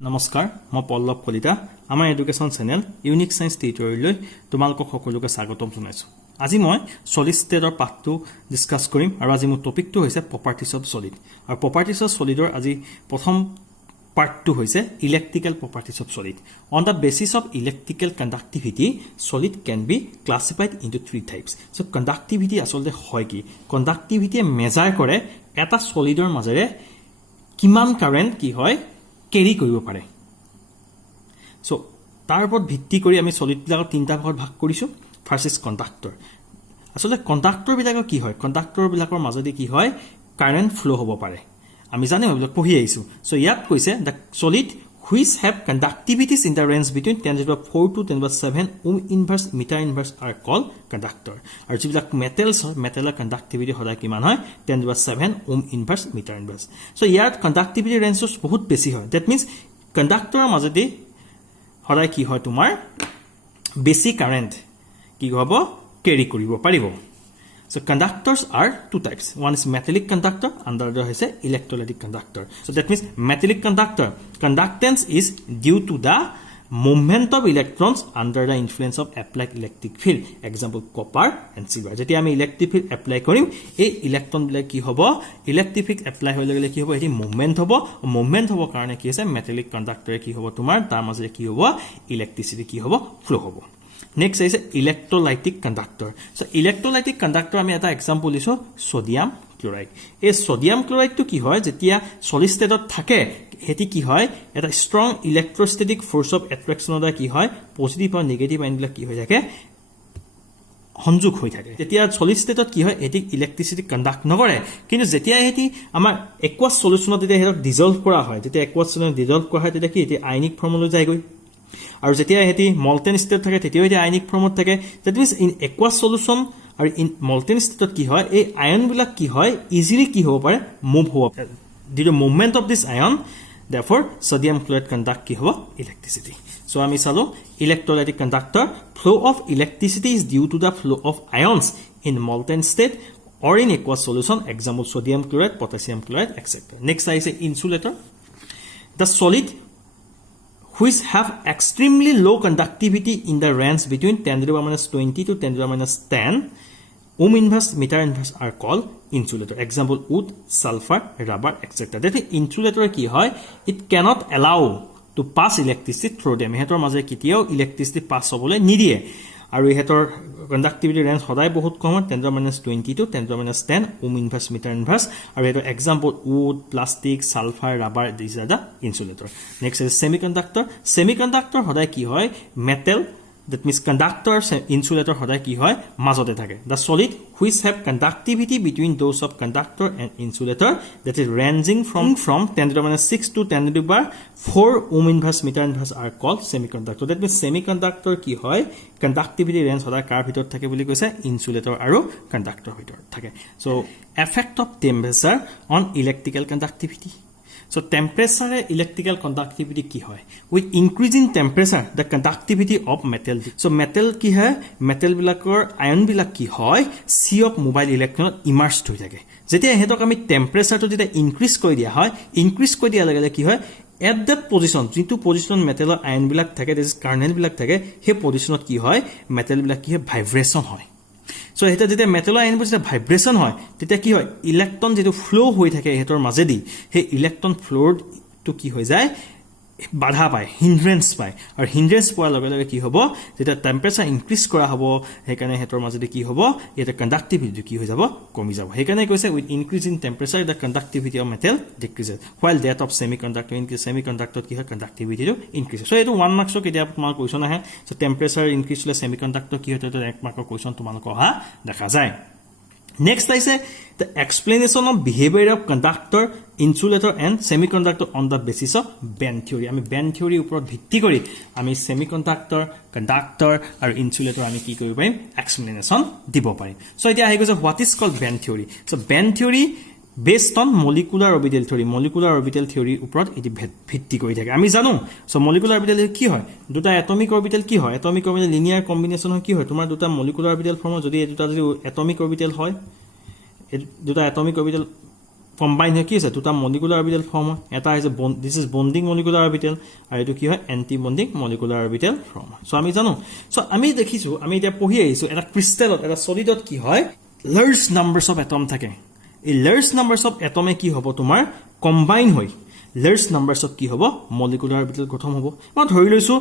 নমস্কাৰ মই পল্লৱ কলিতা আমাৰ এডুকেশ্যন চেনেল ইউনিক সায়েন্স টিউটৰিয়েললৈ তোমালোকক সকলোকে স্বাগতম জনাইছো আজি মই সলিড ষ্টেটৰ পাঠটো ডিসকাস কৰিম আৰু আজি মোৰ টপিকটো হৈছে প্ৰপাৰ্টিজ অফ সলিড আৰু প্ৰপাৰ্টিজ অফ সলিডৰ আজি প্ৰথম পাৰ্টটো হৈছে electrical properties of solid on the basis of electrical conductivity solid can be classified into three types so conductivity আসলে হয় কি কণ্ডাক্টিভিটিয়ে মেজাৰ কৰে এটা সলিডৰ মাজেৰে কিমান কাৰেন্ট কি হয় কেৰি কৰিব পাৰে সো তাৰ ওপৰত ভিত্তি কৰি আমি সলিড বিলাকৰ তিনটা ভাগত ভাগ কৰিছো ফাৰ্স্ট ইজ কণ্ডাক্টৰ আসলে কণ্ডাক্টৰ বিলাকৰ কি হয় কণ্ডাক্টৰ বিলাকৰ মাজেদি কি হয় কাৰেন্ট ফ্লো হ'ব পাৰে আমি জানো এইবিলাক পঢ়ি আহিছো সো ইয়াত কৈছে দা solid which have conductivities in the range between 10⁴ to 10⁷ ohm inverse meter inverse are called conductor আৰু যিবিলাক মেটেলছ হয় মেটেলৰ কণ্ডাক্টিভিটি সদায় কিমান হয় 10⁷ ohm inverse meter inverse so ইয়াত কণ্ডাক্টিভিটি ৰেঞ্জছ বহুত বেছি হয় দ্যাট মিন্স কণ্ডাক্টৰৰ মাজেদি সদায় কি হয় তোমাৰ বেছি কাৰেন্ট কি হ'ব কেৰি কৰিব পাৰিব So conductors are two types. One is metallic conductor and the other is a electrolytic conductor. So that means metallic conductor conductance is due to the movement of electrons under the influence of applied electric field. Example copper and silver. Jeti ami electric field apply korim ei electron bilak ki hobo electric field apply hoile gele ki hobo eti movement hobo karone ki ase metallic conductor ki hobo tumar tar majre ki hobo electricity ki hobo flow hobo Next is electrolytic conductor. So electrolytic conductor আমি এটা example লিছো sodium chloride এই sodium chloride তো কি হয় যেতিয়া solid স্টেটত থাকে হেতি কি হয় এটা স্ট্রং ইলেক্ট্রোস্ট্যাটিক ফোর্স অফ অ্যাট্ৰাকশনৰ দ্বাৰা কি হয় পজিটিভ আৰু নেগেটিভ আইনবিলাক কি হৈ থাকে সংযোগ হৈ থাকে যেতিয়া সলিড স্টেটত কি হয় এটি ইলেক্ট্ৰিসিটি কণ্ডাক্ট নকৰে কিন্তু যেতিয়া এটি আমাৰ একুয়াস সলিউশনত যেতিয়া হেতক ডিজলভ কৰা হয় যেতিয়া একুয়াস সলিউশন ডিজলভ কৰা হয় তেতিয়া কি এটি আয়নিক ফৰ্মলৈ যায়গৈ আৰু যেতিয়া হেতি মলটেন ষ্টেট থাকে তেতিয়া হেতি আয়নিক ফৰ্মত থাকে that means in aqueous solution আৰু ইন মলটেন ষ্টেটত কি হয় এই আয়ন বিলাক কি হয় ইজিলি কি হ'ব পাৰে মুভ হ'ব due to movement of this ion therefore sodium chloride conduct কি হ'ব electricity so আমি চালো electrolytic conductor flow of electricity is due to the flow of ions in molten state or in aqueous solution example sodium chloride potassium chloride etc next is insulator the solid which have extremely low conductivity in the range between 10⁻20 to 10⁻10 ohm inverse meter inverse are called insulator example wood sulfur rubber etc that insulator ki hoy it cannot allow to pass electricity through them hetor maje kitiao electricity pass hobole nidie আৰু হেতৰ conductivity range সদায় বহুত কম 10⁻20 to 10⁻10 ohm inverse meter inverse আৰু হেতৰ example wood plastic sulfur rubber these are the insulator next is semiconductor সদায় কি হয় metal that means conductor insulator সদায় কি হয় মাজতে থাকে the solid which have conductivity between those of conductor and insulator that is ranging from 10⁻6 to 10⁻4 ohm inverse meter inverse are called semiconductor that means semiconductor কি হয় conductivity range সদায় কাৰ ভিতৰত থাকে বুলি কৈছে insulator আৰু conductor ভিতৰত থাকে so effect of temperature on electrical conductivity So temperature electrical conductivity ki hoy with increasing temperature the conductivity of metal so metal ki hai metal bilakor ion bilak ki hoy sea of mobile electron immersed hoy thake jetia hetok ami temperature to jetia increase koi dia hoy increase koi dia lagale ki hoy at that position jintu position metal ion bilak thake this kernel bilak thake he positionot ki hoy metal bilak ki vibration hoy So এটা যেটা metal আয়ন বুঝে vibration হয় তেটা কি হয় electron যেটো flow হৈ থাকে হেতৰ মাজেদি হে ইলেক্ট্ৰন ফ্লোৰ টু কি হৈ যায় বাধা পায় হিন্ড্ৰেন্স পায় আৰু হিন্ড্ৰেন্স পোৱাৰ লগে লগে কি হ'ব যেটা টেম্পাৰেচাৰ ইনক্ৰিজ কৰা হ'ব হেকানে হেতৰ মাজেদি কি হ'ব এটা কণ্ডাক্টিভিটি কি হৈ যাব কমি যাব হেকানে কৈছে with increase in temperature the conductivity of metal decreases while that of semiconductor increase semiconductor কি হয় কণ্ডাক্টিভিটি টো ইনক্রিজ সো এটো 1 মাৰ্কছৰ কেতিয়া তোমাৰ কোৱেশ্চন আহে সো টেম্পাৰেচাৰ ইনক্ৰিজ হলে semiconductor কি হয় তো 1 মাৰ্কৰ কোৱেশ্চন তোমালোকৰ অহা দেখা যায় Next I say the explanation of behavior of conductor, insulator and semiconductor on the basis of band theory. আমি band theory ওপৰত ভিত্তি কৰি আমি semiconductor, conductor আৰু insulator আমি কি কৰিব পাৰিম explanation দিব পাৰিম. So এতিয়া আহি গৈছে what is called band theory. So band theory based on molecular orbital theory ওপৰত এটি ভিত্তি কৰি থাকে আমি জানো সো molecular orbital কি হয় দুটা atomic orbital কি হয় atomic orbital linear combination হয় কি হয় তোমাৰ দুটা molecular orbital ফৰ্ম যদি দুটা যদি atomic orbital হয় দুটা atomic orbital কম্বাইন হৈ কি আছে দুটা মলিকুলাৰ অৰবিটেল ফৰ্ম হয় এটা হৈছে this is bonding molecular orbital আৰু এটো কি হয় anti bonding molecular orbital form হয় সো আমি জানো সো আমি দেখিছো আমি এতিয়া পঢ়ি আহিছো এটা ক্ৰিষ্টেলত এটা সলিডত কি হয় লাৰ্জ নাম্বাৰস অফ এটম থাকে এই লাৰ্জ নাম্বাৰস অফ এটমে কি হ'ব তোমাৰ কম্বাইন হৈ লাৰ্জ নাম্বাৰস অফ কি হ'ব মলিকুলাৰ অৰবিটেল গঠন হ'ব মই ধৰি লৈছো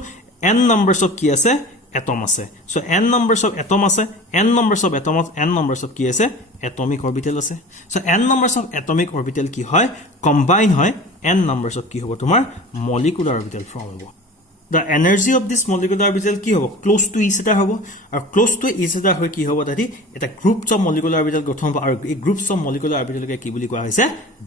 n নাম্বাৰস অফ কি আছে atom আছে so n numbers of atom আছে n numbers of atom n numbers of কি আছে atomic orbital আছে so n numbers of atomic orbital কি হয় combine হয় n numbers of কি হ'ব তোমাৰ molecular orbital form হ'ব the energy of this molecular orbital কি হ'ব close to each other হ'ব আৰু close to each other হৈ কি হ'ব তাতি এটা groups of molecular orbital গঠন হ'ব আৰু এই groups of molecular orbital কে কি বুলি কোৱা হৈছে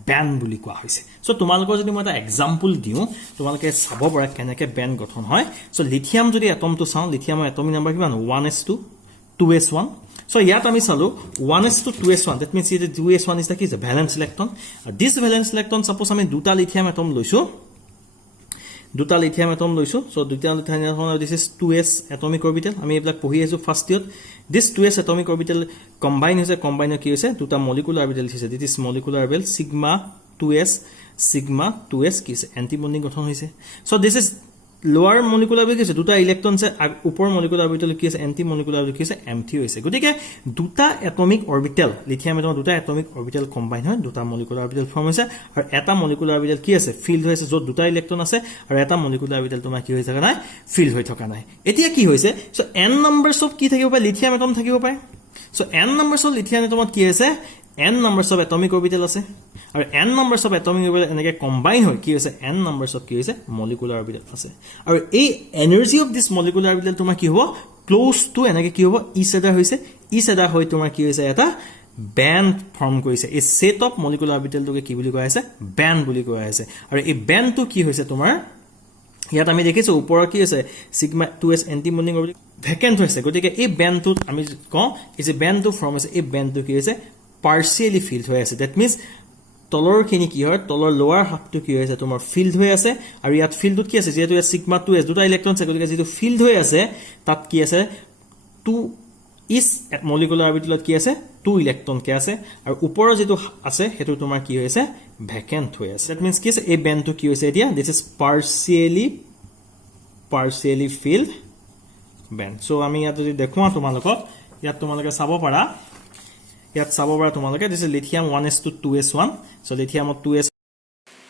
band বুলি কোৱা হৈছে so তোমালোকৰ যদি মই এটা এক্সাম্পল দিও তোমালোকে চাব পৰা কেনেকৈ band গঠন হয় so লিথিয়াম যদি এটমটো চাও লিথিয়ামৰ এটমিক নাম্বাৰ কিমান 1s2 2s1 so ইয়াত আমি চালো 1s2 2s1 that means the 2s1 is the কি valence electron this valence electron suppose আমি দুটা লিথিয়াম এটম লৈছো দুটা লিথিয়াম এটম লৈছো সো দুটা lithium atom this is 2s atomic orbital আমি এবলা পঢ়ি আছো ফাৰ্স্ট ইয়াত this 2s atomic orbital combine কি হৈছে দুটা molecular orbital হৈছে this is molecular orbital sigma 2s কি আছে anti bonding গঠন হৈছে so this is lower molecular orbital আছে দুটা ইলেক্ট্ৰন আছে উপৰ molecular orbital কি আছে anti molecular orbital কি আছে empty হৈছে গতিকে দুটা atomic orbital লিথিয়াম এটম দুটা atomic orbital combine হয় দুটা molecular orbital form হৈছে আৰু এটা molecular orbital কি আছে filled হৈছে যত দুটা ইলেক্ট্ৰন আছে আৰু এটা molecular orbital তোমাৰ কি হৈ থকা নাই filled হৈ থকা নাই এতিয়া কি হৈছে সো n numbers of কি থাকিব পাৰে লিথিয়াম এটম থাকিব পাৰে so n numbers of lithium এটমত কি আছে n numbers of atomic orbital আছে আৰু n numbers of atomic orbital এনেকৈ combine হৈ কি হৈছে n numbers of কি হৈছে molecular orbital আছে আৰু এই energy of this molecular orbital তোমাৰ কি হ'ব close to এনেকৈ কি হ'ব each other হৈছে each other হৈ তোমাৰ কি হৈছে এটা band form কৰিছে এই set of molecular orbital টোকে কি বুলি কোৱা হৈছে band বুলি কোৱা হৈছে আৰু এই band টো কি হৈছে তোমাৰ ইয়াত আমি দেখিছো ওপৰৰ কি আছে sigma 2s anti bonding orbital vacant হৈছে গতিকে এই band টো আমি কওঁ এই যে band টো form হৈছে এই band টো কি হৈছে partially filled হৈ আছে that means তলৰ খিনি কি হয় তলৰ লোৱাৰ হাফটো কি হৈছে তোমাৰ ফিল্ড হৈ আছে আৰু ইয়াত ফিল্ডত কি আছে যেটো সিগমা 2s দুটা ইলেক্ট্ৰন আছে গতিকে যেটো ফিল্ড হৈ আছে তাত কি আছে 2 is molecular orbital কি আছে 2 ইলেক্ট্ৰন কে আছে আৰু ওপৰৰ যেটো আছে হেতু তোমাৰ কি হৈছে ভ্যাকেন্ট হৈ আছে that means কি আছে এই বেন্ডটো কি হৈছে এতিয়া this is partially filled band so আমি ইয়াত যদি দেখুৱা তোমালোকক ইয়াত তোমালোকে চাব পাৰা ইয়াত চাব পাৰা তোমালোকে this is lithium 1s2 2s1 so lithium of 2s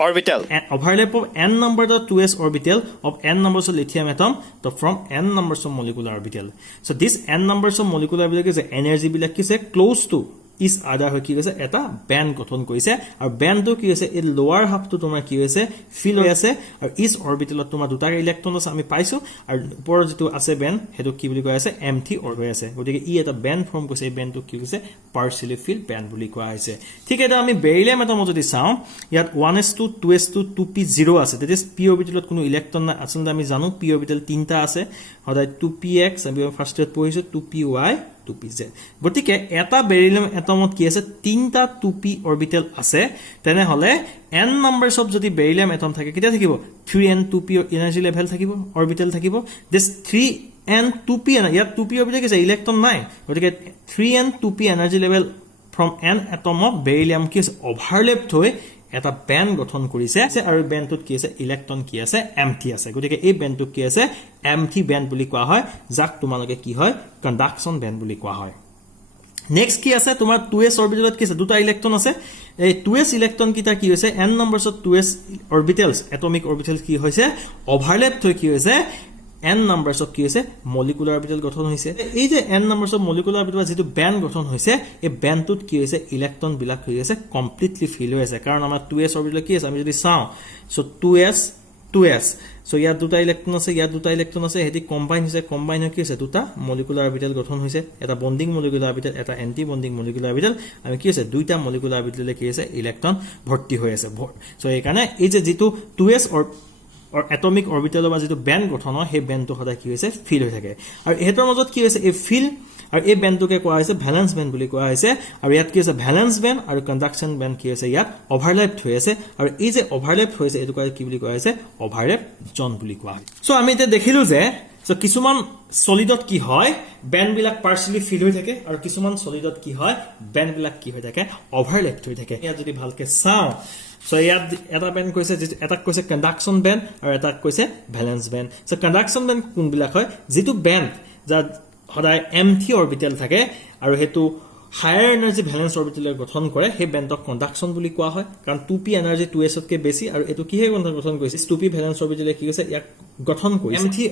orbital and overlap of n number of 2s orbital of n numbers of lithium atom to from n numbers of molecular orbital so this n numbers of molecular orbital is energy bilak ki se close to is other হৈ কি হৈছে এটা band গঠন কৰিছে আৰু band টো কি হৈছে এই লোৱাৰ হাফ টো তোমাৰ কি হৈছে ফিল হৈ আছে আৰু is orbital তোমাৰ দুটা ইলেক্ট্ৰন আছে আমি পাইছো আৰু ওপৰৰ যেটো আছে band হেতু কি বুলি কোৱা আছে empty or হৈ আছে গতিকে ই এটা band ফৰ্ম কৰিছে এই band টো কি হৈছে partially filled band বুলি কোৱা হৈছে ঠিক আছে আমি বেৰিলিয়াম এটম যদি চাও ইয়াত 1s2 2s2 2p0 আছে that is p orbitaলত কোনো ইলেক্ট্ৰন না আছে আমি জানো p orbital তিনটা আছে সদায় 2px আমি ফাৰ্ষ্টত পঢ়িছো 2py 2pz গতিকে এটা বেৰিলিয়াম এটমত কি আছে তিনটা 2p অৰবিটেল আছে তেনে হলে n নাম্বাৰস অফ যদি বেৰিলিয়াম এটম থাকে কিটা থাকিব 3n 2p এনাৰ্জি লেভেল থাকিব অৰবিটেল থাকিব this 3n 2p ইয়াত 2p অৰবিটেল আছে ইলেক্ট্ৰন নাই গতিকে 3n 2p energy level from n atom of beryllium কি আছে overlapped হৈ এটা band গঠন কৰিছে আৰু bandটোত কি আছে ইলেক্ট্ৰন কি আছে empty আছে গতিকে এই bandটো কি আছে empty band বুলি কোৱা হয় যাক তোমালোকে কি হয় conduction band বুলি কোৱা হয় নেক্সট কি আছে তোমাৰ 2s অৰবিটেলত কি আছে দুটা ইলেক্ট্ৰন আছে এই 2s ইলেক্ট্ৰন কিটা কি হৈছে n numbers of 2s orbitals atomic orbitals কি হৈছে overlapped হৈ কি হৈছে n numbers of কি হৈছে molecular orbital গঠন হৈছে এই যে n numbers of molecular orbital যেটো band গঠন হৈছে এই bandটোত কি হৈছে ইলেক্ট্ৰন বিলাক হৈ আছে কমপ্লিটলি ফিল হৈ আছে কাৰণ আমাৰ 2s orbital কি আছে আমি যদি চাও সো 2s সো ইয়াত দুটা ইলেক্ট্ৰন আছে হেতি কম্বাইন হৈ কি আছে দুটা molecular orbital গঠন হৈছে এটা বন্ডিং molecular orbital এটা এন্টি বন্ডিং molecular orbital আমি কি আছে দুইটা molecular orbital কি আছে ইলেক্ট্ৰন ভৰ্তি হৈ আছে সো এই কাৰণে এই যে যেটো 2s or atomic orbital বা যেটো band গঠন হয় সেই band টো সদায় কি হৈছে ফিল হৈ থাকে আৰু এহেতৰ মাজত কি হৈছে এই ফিল আৰু এই band টোকে কোৱা হৈছে ভ্যালেন্স band বুলি কোৱা হৈছে আৰু ইয়াত কি আছে ভ্যালেন্স band আৰু কন্ডাকশন band কি আছে ইয়াত ওভাৰল্যাপ হৈ আছে আৰু এই যে ওভাৰল্যাপ হৈছে এটো কি বুলি কোৱা হৈছে ওভাৰল্যাপ জোন বুলি কোৱা হয় সো আমি এটা দেখিলো যে সো কিছুমান সলিডত কি হয় বেন্ড বিলাক পার্শিয়ালি ফিল হৈ থাকে আৰু কিছুমান সলিডত কি হয় বেন্ড বিলাক কি হৈ থাকে ওভাৰলেপ হৈ থাকে ইয়া যদি ভালকে চাও সো ইয়াত এটা বেন্ড কৈছে এটা কৈছে কন্ডাকশন বেন্ড আৰু এটা কৈছে valence band so conduction band কোন বিলাক হয় যেটো বেন্ড যা সদায় এমটি অৰবিটেল থাকে আৰু হেতু হায়াৰ এনাৰ্জি ভ্যালেন্স অৰবিটেলৰ গঠন কৰে হে বেন্ডক কন্ডাকশন বুলি কোৱা হয় কাৰণ 2p এনাৰ্জি 2s তকৈ বেছি আৰু এটো কিহে গঠন কৰিছে 2p ভ্যালেন্স অৰবিটেলে কি কৈছে ইয়াক গঠন কৰিছে এমটি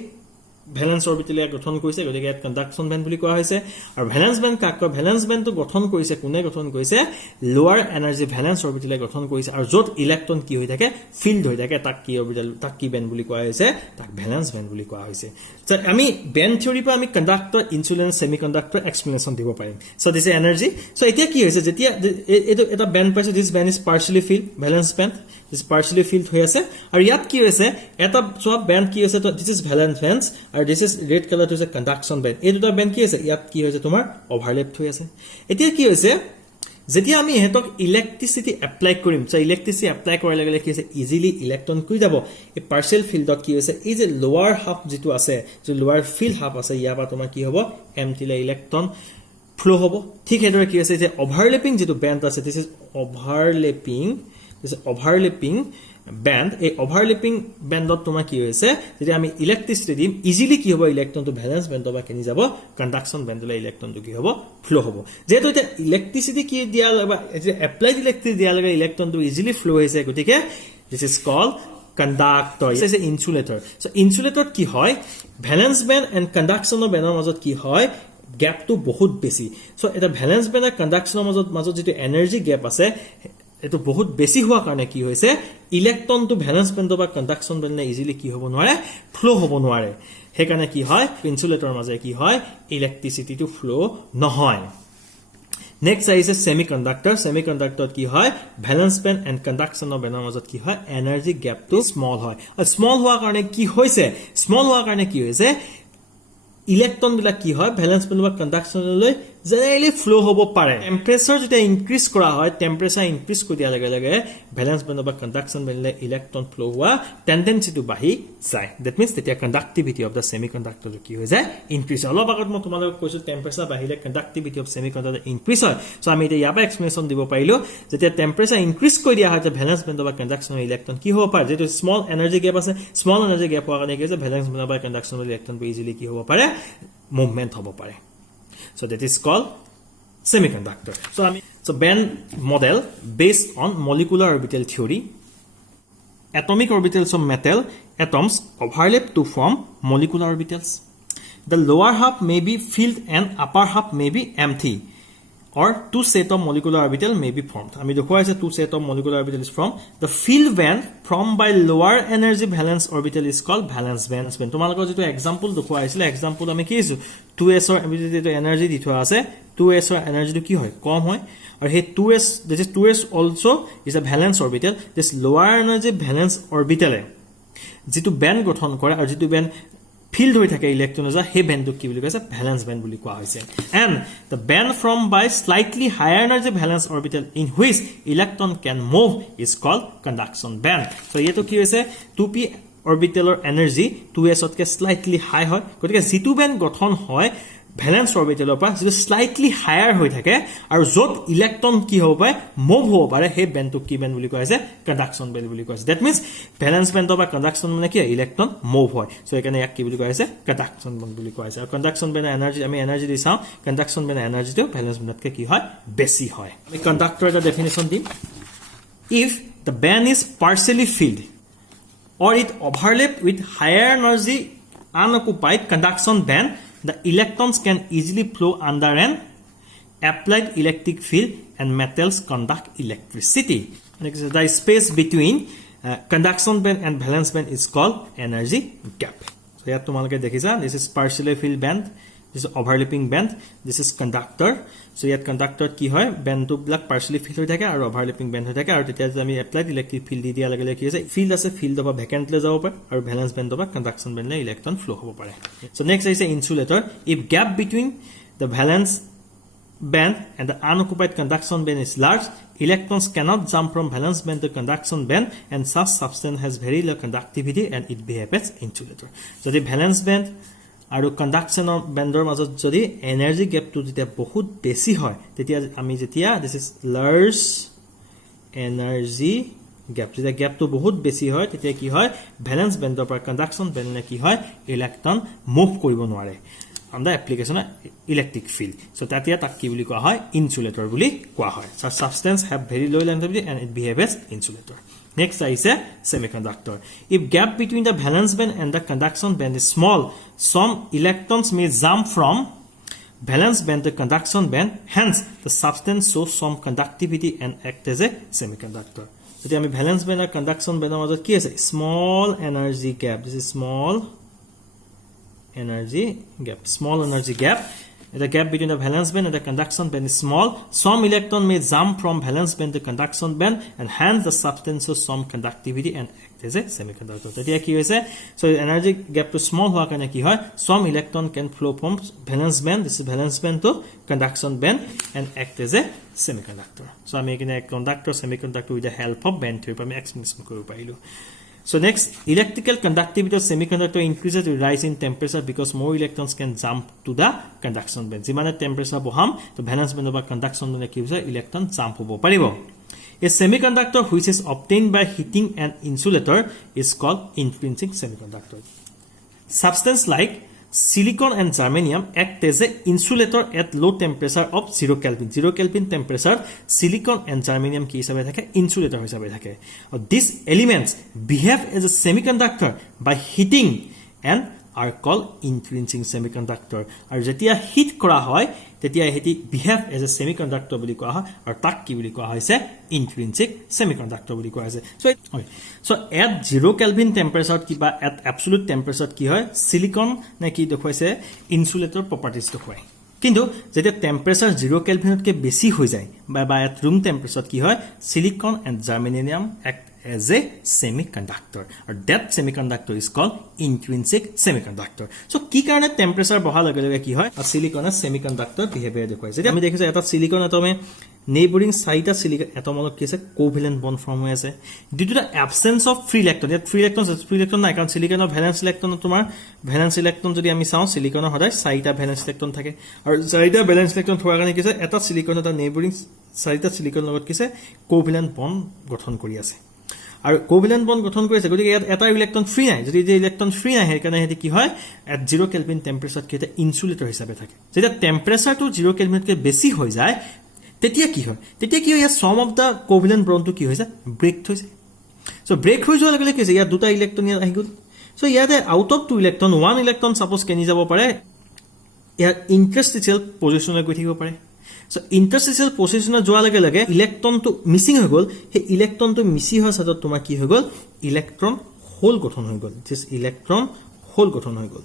ভ্যালেন্স অৰবিটেলে গঠন কৰিছে গতিকে ইয়াত কন্ডাকশন বেন্ড বুলি কোৱা হৈছে আৰু ভ্যালেন্স বেন্ড কাক কয় ভ্যালেন্স বেন্ডটো গঠন কৰিছে কোনে গঠন কৰিছে লোৱাৰ এনাৰ্জি ভ্যালেন্স অৰবিটেলে গঠন কৰিছে আৰু যত ইলেক্ট্ৰন কি হৈ থাকে ফিল্ড হৈ থাকে তাক কি অৰবিটেল তাক কি বেন্ড বুলি কোৱা হৈছে তাক ভ্যালেন্স বেন্ড বুলি কোৱা হৈছে সো আমি বেন্ড থিওৰি পৰা আমি কন্ডাক্টৰ ইনসুলেটৰ সেমিকন্ডাক্টৰ এক্সপ্লেনেশন দিব পাৰিম সো দিস এনাৰ্জি সো এতিয়া কি হৈছে যেতিয়া এটা বেন্ড পাইছে this band is partially field valence band is partially filled হৈ আছে আৰু ইয়াত কি হৈছে এটা সব বেন্ড কি হৈছে তো দিস ইজ ভ্যালেন্স বেন্ড আৰু this is red colour to is a conduction band এই দুটা বেন্ড কি আছে ইয়াত কি হৈছে তোমাৰ ওভাৰলেপ হৈ আছে এতিয়া কি হৈছে যেতিয়া আমি হেতক ইলেক্ট্ৰিসিটি এপ্লাই কৰিম সো ইলেক্ট্ৰিসিটি এপ্লাই কৰাৰ লগে লগে কি হৈছে ইজিলি ইলেক্ট্ৰন কৰি যাব এই পাৰ্শিয়াল ফিল্ডত কি হৈছে এই যে লোৱাৰ হাফ যেটো আছে যে লোৱাৰ ফিল্ড হাফ আছে ইয়াবা তোমাৰ কি হ'ব এমটি লে ইলেক্ট্ৰন ফ্লো হ'ব ঠিক হেদৰে কি হৈছে যে ওভাৰলেপিং যেটো বেন্ড আছে this is overlapping band a overlapping bandot তোমা কি হৈছে যদি আমি ইলেক্ট্ৰিসিটি দিম ইজিলি কি হ'ব ইলেক্ট্ৰন তো ভ্যালেন্স বেন্ডৰ বা কেনি যাব কন্ডাকশন বেন্ডলৈ ইলেক্ট্ৰন তো কি হ'ব ফ্লো হ'ব যেটো এটা ইলেক্ট্ৰিসিটি কি দিয়া লাগা যে এপ্লাইড ইলেক্ট্ৰিসিটি দিয়া লাগা ইলেক্ট্ৰন তো ইজিলি ফ্লো হৈছে গতিকে this is called conductor this is an insulator so insulator কি হয় ভ্যালেন্স বেন্ড এন্ড কন্ডাকশন বেন্ডৰ মাজত কি হয় গ্যাপ তো বহুত বেছি সো এটা ভ্যালেন্স বেন্ড আৰু কন্ডাকশনৰ মাজত যেটো এনাৰ্জি গ্যাপ আছে এটো বহুত বেছি হোৱা কাৰণে কি হৈছে ইলেক্ট্ৰন তো ভ্যালেন্স বেন্ড বা কন্ডাকশন বেন্ড ইজিলি কি হ'ব নোৱাৰে ফ্লো হ'ব নোৱাৰে হে কাৰণে কি হয় ইনসুলেটৰ মাজে কি হয় ইলেক্ট্ৰিসিটি তো ফ্লো নহয় নেক্সট আছে সেমিকন্ডাক্টৰ কি হয় ভ্যালেন্স বেন্ড এন্ড কন্ডাকশন বেন্ডৰ মাজত কি হয় এনাৰ্জি গ্যাপ তো স্মল হয় আৰু স্মল হোৱা কাৰণে কি হৈছে ইলেক্ট্ৰন বিলাক কি হয় ভ্যালেন্স বেন্ড বা কন্ডাকশনলৈ জেনেৰেলি ফ্লো হ'ব পাৰে টেম্পাৰেচাৰ যেতিয়া ইনক্ৰিজ কৰা হয় টেম্পাৰেচাৰ ইনক্ৰিজ কৰি দিয়া লগে লগে ভ্যালেন্স বেন্ড বা কন্ডাকশন বেন্ডলে ইলেক্ট্ৰন ফ্লো হোৱা টেন্ডেন্সি টু বাঢ়ি যায় দ্যাট মিন্স তেতিয়া কন্ডাক্টিভিটি অফ দা সেমিকন্ডাক্টৰ কি হৈ যায় ইনক্ৰিজ অলপ আগত মই তোমালোকক কৈছো টেম্পাৰেচাৰ বাঢ়িলে কন্ডাক্টিভিটি অফ সেমিকন্ডাক্টৰ ইনক্ৰিজ হয় সো আমি এতিয়া ইয়াবা এক্সপ্লেনেশন দিব পাৰিলো যেতিয়া টেম্পাৰেচাৰ ইনক্ৰিজ কৰি দিয়া হয় যে ভ্যালেন্স বেন্ড বা কন্ডাকশনৰ ইলেক্ট্ৰন কি হ'ব পাৰে যেটো স্মল এনাৰ্জি গ্যাপ আছে স্মল এনাৰ্জি গ্যাপ হোৱাৰ কাৰণে কি হৈছে ভ্যালেন্স বেন্ড বা কন্ডাকশনৰ ইলেক্ট্ৰন ইজিলি কি হ'ব পাৰে movement হ'ব পাৰে so that is called semiconductor so band model based on molecular orbital theory atomic orbitals of metal atoms overlap to form molecular orbitals the lower half may be filled and upper half may be empty or two set of molecular orbital may be formed ami dekhoa ase two set of molecular orbital is from the filled band formed by lower energy valence orbital is called valence band tomaloko jeto example dekhoa aisile example ami ki isu 2s or jeto energy dithwa ase 2s or energy to ki hoy kom hoy or he 2s this is 2s also is a valence orbital this lower energy valence orbital jeto band গঠন কৰে আৰু jeto band filled হৈ থাকে electron যা হে বেন্ডক কি বুলি কৈছে ভ্যালেন্স বেন্ড বুলি কোৱা হৈছে and the band formed by slightly higher energy valence orbital in which electron can move is called conduction band so yeto কি হৈছে 2p orbitalৰ energy 2s তকে slightly high হয় গতিকে যেটো বেন্ড গঠন হয় ভ্যালেন্স অৰবিটালৰ পৰা যেটো স্লাইটলি হায়াৰ হৈ থাকে আৰু যত ইলেক্ট্ৰন কি হ'ব পাৰে মুভ হ'ব পাৰে হে বেন্ডটো কি বেন্ড বুলি কোৱা হৈছে কন্ডাকশন বেন্ড বুলি কোৱা হৈছে দ্যাট মিন্স ভ্যালেন্স বেন্ড বা কন্ডাকশন মানে কি ইলেক্ট্ৰন মুভ হয় সো এখানে ইয়াক কি বুলি কোৱা হৈছে কন্ডাকশন বেন্ড বুলি কোৱা হৈছে আৰু কন্ডাকশন বেন্ড এনাৰ্জি আমি এনাৰ্জি দি চাও কন্ডাকশন বেন্ড এনাৰ্জিটো ভ্যালেন্স বেন্ডতকৈ কি হয় বেছি হয় আমি কন্ডাক্টৰ এটা ডেফিনেশন দিম if the band is partially filled or it overlapped with higher energy unoccupied conduction band the electrons can easily flow under an applied electric field and metals conduct electricity. The space between conduction band and valence band is called energy gap. So here tomaloke dekhisa this is partially filled band, this is overlapping band, this is conductor. So here conductor ki hoy band to black partially filled hoy thake aru overlapping band hoy thake aru tetia je ami applied electric field di dia lagele ki hoise field ase field oba vacant le jabo pare aru valence band oba conduction band le electron flow hobo pare so next is a insulator if gap between the valence band and the unoccupied conduction band is large electrons cannot jump from valence band to conduction band and such substance has very low conductivity and it behaves as insulator so the valence band আৰু কন্ডাকশনৰ বেণ্ডৰ মাজত যদি energy গ্যাপটো যেতিয়া বহুত বেছি হয় তেতিয়া আমি যেতিয়া this is large energy gap যেতিয়া গ্যাপটো বহুত বেছি হয় তেতিয়া কি হয় ভ্যালেন্স বেণ্ডৰ পৰা কন্ডাকশন বেণ্ডে কি হয় ইলেক্ট্ৰন মুভ কৰিব নোৱাৰে on the application of electric field. So that here tak ki boli koa hoy insulator boli koa hoy. So substance have very low longevity and it behaves as insulator. Next is a semiconductor. If gap between the valence band and the conduction band is small, some electrons may jump from valence band to conduction band. Hence, the substance shows some conductivity and act as a semiconductor. So the valence band and conduction band majot ki ase small energy gap. This is small energy gap. Small energy gap. The gap between the valence band and the conduction band is small. Some electron may jump from valence band to conduction band and hence the substance shows some conductivity and act as a semiconductor. That here ki hoise so energy gap to small howa karone ki hoy some electron can flow from valence band, this is valence band to conduction band and act as a semiconductor. So ami ekine conductor semiconductor with the help of band theory ami explanation koribo parilu. So next, electrical conductivity of semiconductor increases with rise in temperature because more electrons can jump to the conduction band. Jimane temperature boham to valence band or conduction band ki hoise electron jump hobo paribo. A semiconductor which is obtained by heating an insulator is called intrinsic semiconductor. Substance like silicon and germanium act as an insulator at low temperature of 0 Kelvin. 0 Kelvin temperature, silicon and germanium ki hisabe thake insulator hisabe thake. These elements behave as a semiconductor by heating and are called intrinsic semiconductor. Aru jetia heat kora hoy tetia heti behave as a semiconductor boli koa hoy aru tak ki boli koa hoise intrinsic semiconductor boli koa hoise. So at 0 Kelvin temperature ki ba at absolute temperature ki hoy silicon na ki dekhoise insulator properties dekhoi. কিন্তু যেটা temperature 0 কেলভিনতকে বেশি হৈ যায় বা at room temperature কি হয় silicon and germanium act as a semiconductor or that semiconductor is called intrinsic semiconductor. So কি কারণে টেম্পারেচার বঢ়া লগে লগে কি হয় silicon আর semiconductor behavior দেখুৱাই যেটা আমি দেখিছো এটা silicon atome neighboring site silicon atomolok কি আছে covalent bond form হৈ আছে due to the absence of free electron. Yet free electron নাই কারণ silicon or valence electron তোমার valence electron যদি আমি চাও silicon হদায় চাৰিটা valence electron থাকে আৰু চাৰিটা valence electron থোৱাৰ কাৰণে কি আছে এটা silicon এটা neighboring চাৰিটা silicon লগত কি আছে covalent bond গঠন কৰি আছে আৰু covalent bond গঠন কৰিছে গতিকে এটা ইলেক্ট্ৰন ফ্ৰী নাই যদি যে ইলেক্ট্ৰন ফ্ৰী নাই হেৰ কাৰণে হেতি কি হয় at 0 Kelvin temperature কি এটা ইনসুলেটৰ হিচাপে থাকে যেতিয়া টেম্পাৰেচাৰটো 0 Kelvinতকৈ বেছি হৈ যায় তেতিয়া কি হয় সম of the covalent bond to কি হৈছে ব্ৰেক হৈছে সো ব্ৰেক হৈ যোৱাৰ লগে লগে কি হৈছে ইয়াত দুটা ইলেক্ট্ৰন ইয়াত আহি গল সো ইয়াতে out of 2 electron 1 electron suppose কেনি যাব পাৰে ইয়াৰ ইন্টাৰস্টিচিয়েল পজিশনলৈ গৈ থাকিব পাৰে So interstitial position যোৱা লগে লগে ইলেক্ট্ৰন তো মিসিং হৈ গল হে ইলেক্ট্ৰন তো মিসি হোৱা সাথে তোমাৰ কি হৈ গল ইলেক্ট্ৰন হোল গঠন হৈ গল দিস ইলেক্ট্ৰন হোল গঠন হৈ গল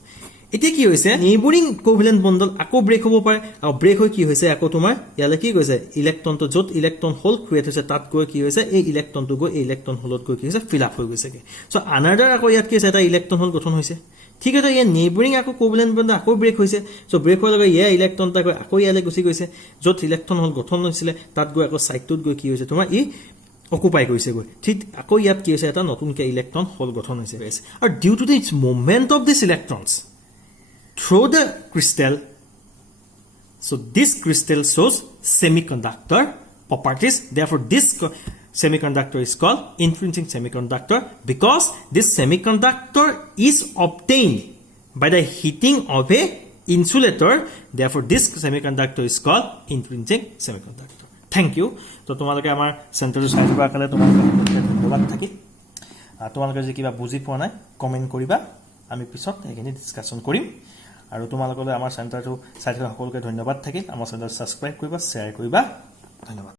এতিয়া কি হৈছে নেইবৰিং কোভেলেন্ট বন্ডল আকৌ ব্ৰেক হ'ব পাৰে আৰু ব্ৰেক হৈ কি হৈছে আকৌ তোমাৰ ইয়ালে কি কৈছে ইলেক্ট্ৰন তো যত ইলেক্ট্ৰন হোল ক্ৰিয়েট হৈছে তাত গৈ কি হৈছে এই ইলেক্ট্ৰন তো গৈ এই ইলেক্ট্ৰন হোলত গৈ কি হৈছে ফিল আপ হৈ গৈছে সো আনাদাৰ আকৌ ইয়াত কি হৈছে এটা ইলেক্ট্ৰন হোল গঠন হৈছে ঠিক আছে এই নেইবৰিং আকৌ কোভেলেন্ট বন্ড আকৌ ব্ৰেক হৈছে সো ব্ৰেক হোৱাৰ লগে ইয়া ইলেক্ট্ৰন টা গৈ আকৌ ইয়ালে গুচি গৈছে যত ইলেক্ট্ৰন হোল গঠন হৈছিল তাত গৈ আকৌ সাইটটোত গৈ কি হৈছে তোমাৰ ই অকুপাই গৈছে গৈ ঠিক আকৌ ইয়াত কি হৈছে এটা নতুনকৈ ইলেক্ট্ৰন হোল গঠন হৈছে আৰু due to this movement of this electrons through the crystal. So this crystal shows semiconductor properties. Therefore, this semiconductor is called intrinsic semiconductor because this semiconductor is obtained by the heating of a insulator. Therefore, this semiconductor is called intrinsic semiconductor. Thank you. So, তোমালোকে আমাৰ চেণ্টাৰটো চাই থকাৰ কাৰণে তোমালোকক ধন্যবাদ থাকিল। তোমালোকে যদি কিবা বুজি পোৱা নাই কমেন্ট কৰিবা আমি পিছত এখিনি ডিসকাশন কৰিম আৰু তোমালোকলৈ আমাৰ চেণ্টাৰটো চাই থকা সকলোকে ধন্যবাদ থাকিল আমাৰ চেণ্টাৰ সাবস্ক্ৰাইব কৰিবা শ্বেয়াৰ কৰিবা ধন্যবাদ